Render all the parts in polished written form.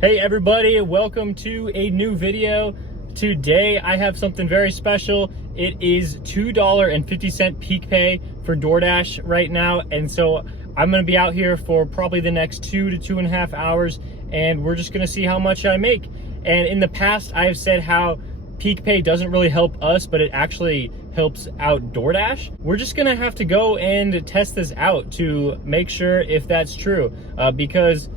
Hey everybody, welcome to a new video. Today I have something very special. It is $2.50 peak pay for DoorDash right now, and so I'm gonna be out here for probably the next 2 to 2.5 hours, and we're just gonna see how much I make. And in the past I've said how peak pay doesn't really help us, but it actually helps out DoorDash. We're just gonna have to go and test this out to make sure if that's true, because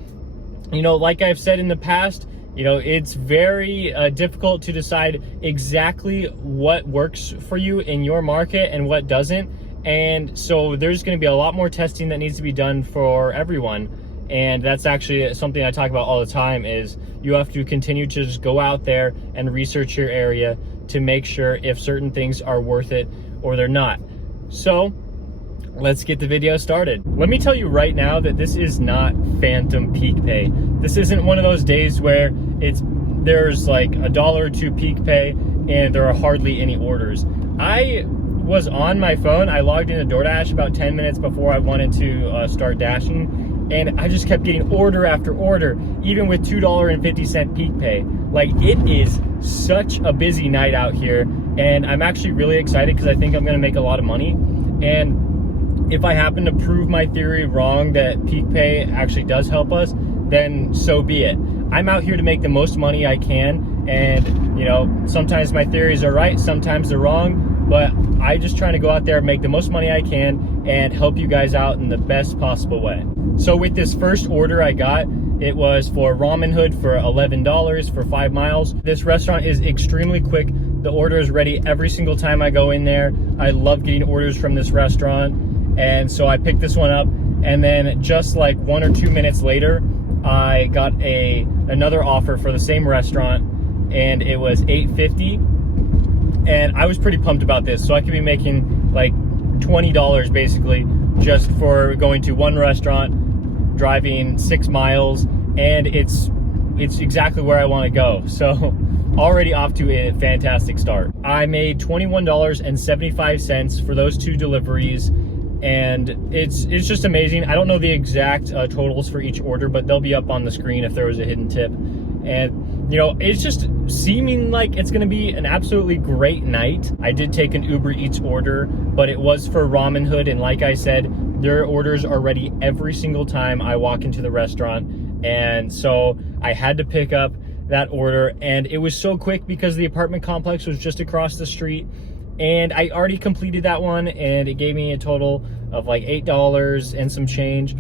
like I've said in the past, it's very difficult to decide exactly what works for you in your market and what doesn't. And so there's going to be a lot more testing that needs to be done for everyone. And that's actually something I talk about all the time, is you have to continue to just go out there and research your area to make sure if certain things are worth it or they're not. So let's get the video started. Let me tell you right now that this is not phantom peak pay. This isn't one of those days where there's like $1 or $2 peak pay and there are hardly any orders. I was on my phone. I logged into DoorDash about 10 minutes before I wanted to start dashing, and I just kept getting order after order, even with $2.50 peak pay. Like, it is such a busy night out here, and I'm actually really excited because I think I'm gonna make a lot of money. And if I happen to prove my theory wrong that peak pay actually does help us, then so be it. I'm out here to make the most money I can, and sometimes my theories are right, sometimes they're wrong, but I just trying to go out there and make the most money I can and help you guys out in the best possible way. So with this first order I got, it was for ramen hood for $11 for 5 miles. This restaurant is extremely quick. The order is ready every single time I go in there. I love getting orders from this restaurant. And so I picked this one up, and then just like 1 or 2 minutes later, I got another offer for the same restaurant, and it was $8.50. And I was pretty pumped about this. So I could be making like $20 basically just for going to one restaurant, driving 6 miles, and it's exactly where I want to go. So already off to a fantastic start. I made $21.75 for those 2 deliveries. And it's just amazing. I don't know the exact totals for each order, but they'll be up on the screen if there was a hidden tip. And it's just seeming like it's gonna be an absolutely great night. I did take an Uber Eats order, but it was for ramen hood, and like I said, their orders are ready every single time I walk into the restaurant. And so I had to pick up that order, and it was so quick because the apartment complex was just across the street. And I already completed that one, and it gave me a total of like $8 and some change.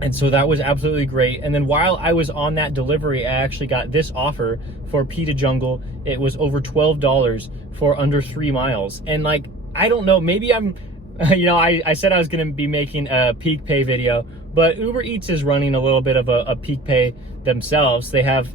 And so that was absolutely great. And then while I was on that delivery, I actually got this offer for Pita Jungle. It was over $12 for under 3 miles. And like, I don't know, maybe I'm, I said I was gonna be making a peak pay video, but Uber Eats is running a little bit of a peak pay themselves. They have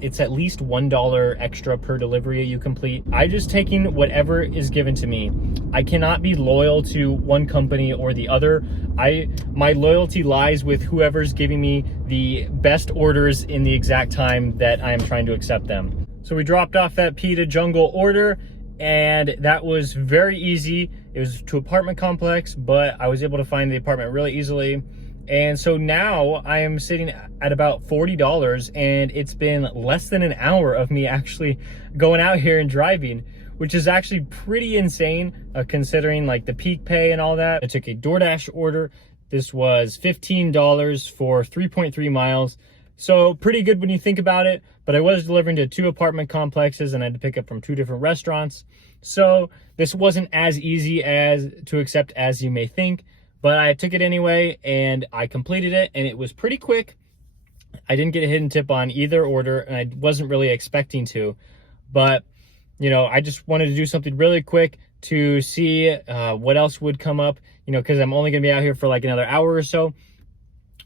it's at least $1 extra per delivery you complete. I just taking whatever is given to me. I cannot be loyal to one company or the other. My loyalty lies with whoever's giving me the best orders in the exact time that I am trying to accept them. So we dropped off that Pita Jungle order, and that was very easy. It was to apartment complex, but I was able to find the apartment really easily. And so now I am sitting at about $40, and it's been less than an hour of me actually going out here and driving, which is actually pretty insane considering like the peak pay and all that. I took a DoorDash order. This was $15 for 3.3 miles. So pretty good when you think about it, but I was delivering to 2 apartment complexes, and I had to pick up from 2 different restaurants. So this wasn't as easy to accept as you may think. But I took it anyway, and I completed it, and it was pretty quick. I didn't get a hidden tip on either order, and I wasn't really expecting to. But, I just wanted to do something really quick to see what else would come up, because I'm only going to be out here for like another hour or so.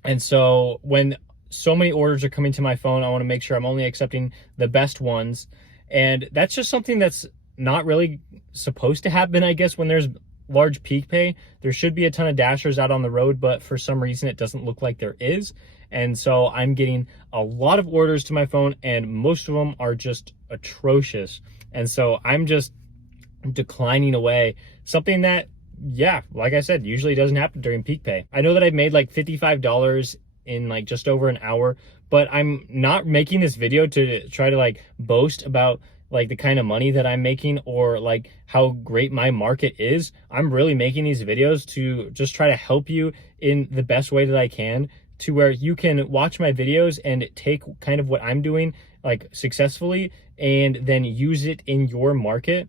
And so when so many orders are coming to my phone, I want to make sure I'm only accepting the best ones. And that's just something that's not really supposed to happen, I guess, when there's large peak pay. There should be a ton of dashers out on the road, but for some reason it doesn't look like there is. And so I'm getting a lot of orders to my phone, and most of them are just atrocious. And so I'm just declining away, something that, yeah, like I said, usually doesn't happen during peak pay. I know that I've made like $55 in like just over an hour, but I'm not making this video to try to like boast about like the kind of money that I'm making or like how great my market is. I'm really making these videos to just try to help you in the best way that I can, to where you can watch my videos and take kind of what I'm doing like successfully and then use it in your market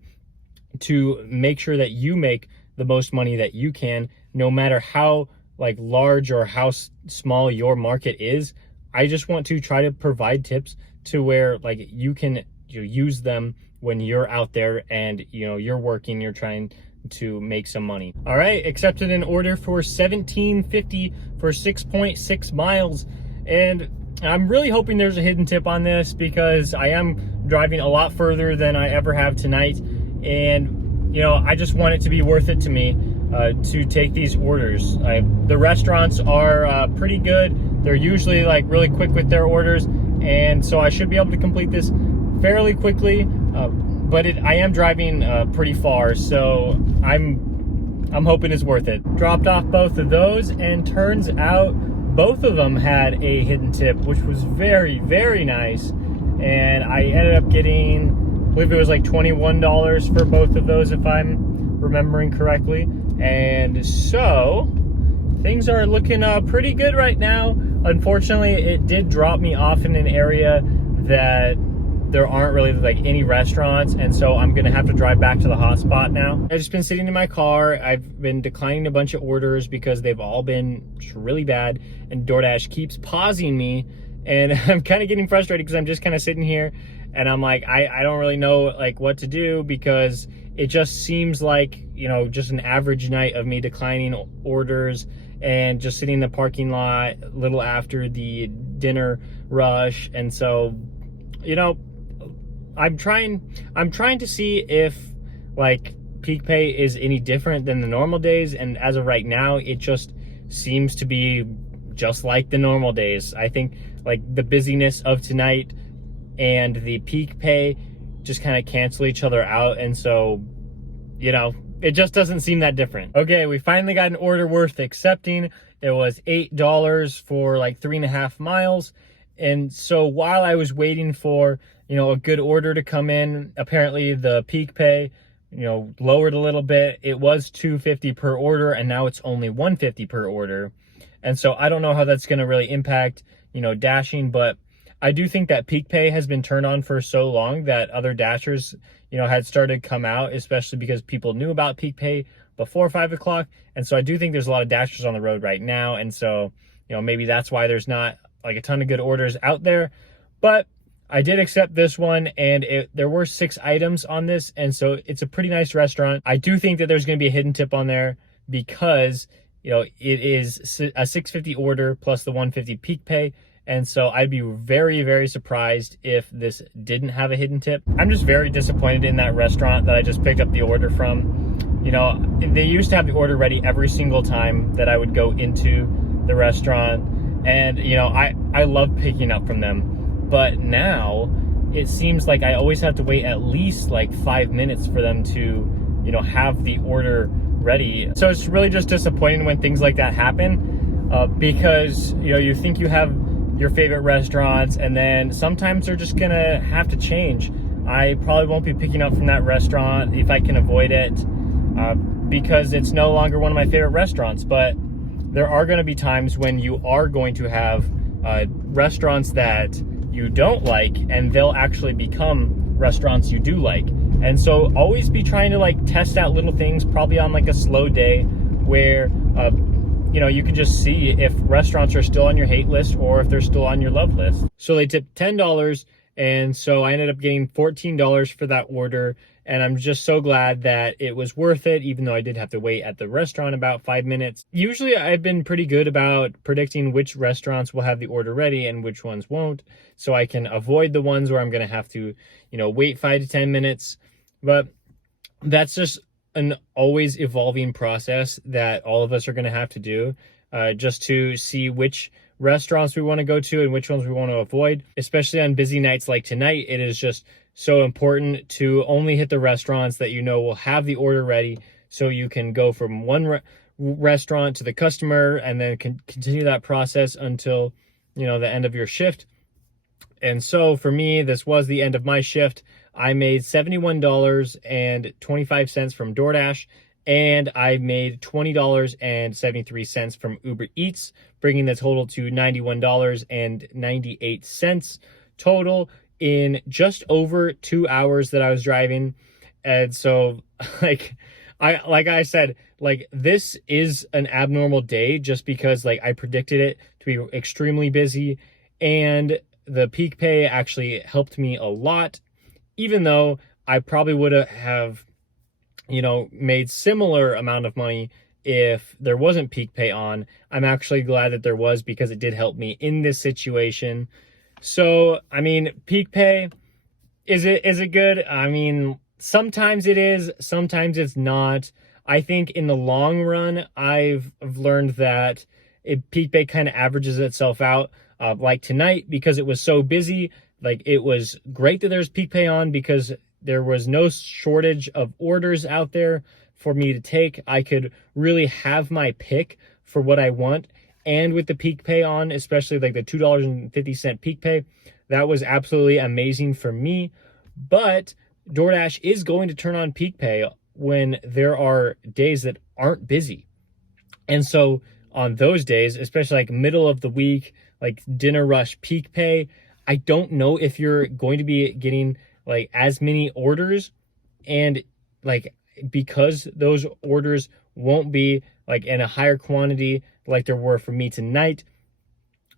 to make sure that you make the most money that you can, no matter how like large or how small your market is. I just want to try to provide tips to where like you can use them when you're out there and you're working, you're trying to make some money. All right, accepted an order for $17.50 for 6.6 miles, and I'm really hoping there's a hidden tip on this because I am driving a lot further than I ever have tonight, and I just want it to be worth it to me to take these orders. The restaurants are pretty good. They're usually like really quick with their orders, and so I should be able to complete this fairly quickly, but I am driving pretty far, so I'm hoping it's worth it. Dropped off both of those, and turns out both of them had a hidden tip, which was very, very nice. And I ended up getting, I believe it was like $21 for both of those, if I'm remembering correctly. And so things are looking pretty good right now. Unfortunately, it did drop me off in an area that there aren't really like any restaurants, and so I'm gonna have to drive back to the hotspot now. I've just been sitting in my car. I've been declining a bunch of orders because they've all been just really bad, and DoorDash keeps pausing me, and I'm kind of getting frustrated because I'm just kind of sitting here and I'm like, I don't really know like what to do, because it just seems like just an average night of me declining orders and just sitting in the parking lot a little after the dinner rush. And so I'm trying to see if like peak pay is any different than the normal days, and as of right now it just seems to be just like the normal days. I think like the busyness of tonight and the peak pay just kind of cancel each other out, and so it just doesn't seem that different. Okay, we finally got an order worth accepting. It was $8 for like 3.5 miles. And so while I was waiting for a good order to come in, apparently the peak pay lowered a little bit. It was $2.50 per order, and now it's only $1.50 per order. And so I don't know how that's going to really impact dashing, but I do think that peak pay has been turned on for so long that other dashers had started to come out, especially because people knew about peak pay before 5 o'clock. And so I do think there's a lot of dashers on the road right now, and so maybe that's why there's not like a ton of good orders out there. But I did accept this one, and there were 6 items on this, and so it's a pretty nice restaurant. I do think that there's going to be a hidden tip on there because it is a $6.50 order plus the $1.50 peak pay, and so I'd be very, very surprised if this didn't have a hidden tip. I'm just very disappointed in that restaurant that I just picked up the order from. They used to have the order ready every single time that I would go into the restaurant, and I love picking up from them. But now it seems like I always have to wait at least like 5 minutes for them to, have the order ready. So it's really just disappointing when things like that happen, because, you think you have your favorite restaurants, and then sometimes they're just gonna have to change. I probably won't be picking up from that restaurant if I can avoid it, because it's no longer one of my favorite restaurants. But there are gonna be times when you are going to have restaurants that you don't like, and they'll actually become restaurants you do like. And so always be trying to like test out little things, probably on like a slow day where you can just see if restaurants are still on your hate list or if they're still on your love list. So they tipped $10, and so I ended up getting $14 for that order, and I'm just so glad that it was worth it, even though I did have to wait at the restaurant about 5 minutes. Usually I've been pretty good about predicting which restaurants will have the order ready and which ones won't, so I can avoid the ones where I'm going to have to, wait 5 to 10 minutes. But that's just an always evolving process that all of us are going to have to do, just to see which restaurants we want to go to and which ones we want to avoid. Especially on busy nights like tonight, it is just so important to only hit the restaurants that will have the order ready, so you can go from one restaurant to the customer and then continue that process until the end of your shift. And so for me, this was the end of my shift. I made $71.25 from DoorDash, and I made $20.73 from Uber Eats, bringing the total to $91.98 total in just over 2 hours that I was driving. And so, like I said, this is an abnormal day just because I predicted it to be extremely busy, and the peak pay actually helped me a lot, even though I probably would have, made similar amount of money if there wasn't peak pay on. I'm actually glad that there was, because it did help me in this situation. So, I mean, peak pay, is it good? I mean, sometimes it is, sometimes it's not. I think in the long run, I've learned that peak pay kind of averages itself out. Like tonight, because it was so busy, it was great that there's peak pay on, because there was no shortage of orders out there for me to take. I could really have my pick for what I want. And with the peak pay on, especially the $2.50 peak pay, that was absolutely amazing for me. But DoorDash is going to turn on peak pay when there are days that aren't busy. And so on those days, especially middle of the week, dinner rush peak pay, I don't know if you're going to be getting as many orders, and because those orders won't be in a higher quantity like there were for me tonight,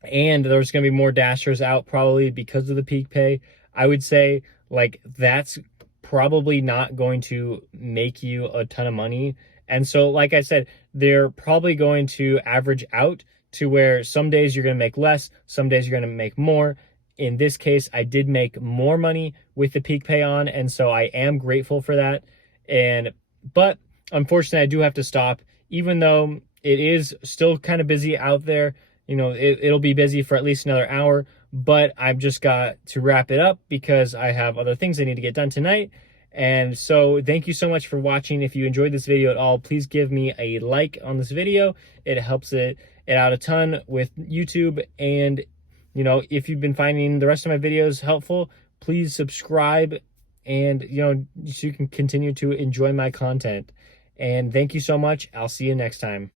and there's going to be more dashers out probably because of the peak pay, I would say that's probably not going to make you a ton of money. And so, like I said, they're probably going to average out to where some days you're going to make less, some days you're going to make more. In this case, I did make more money with the peak pay on, and so I am grateful for that. But unfortunately, I do have to stop, even though it is still kind of busy out there. It'll be busy for at least another hour, but I've just got to wrap it up because I have other things I need to get done tonight. And so thank you so much for watching. If you enjoyed this video at all, please give me a like on this video. It helps it out a ton with YouTube. And, if you've been finding the rest of my videos helpful, please subscribe, and, so you can continue to enjoy my content. And thank you so much. I'll see you next time.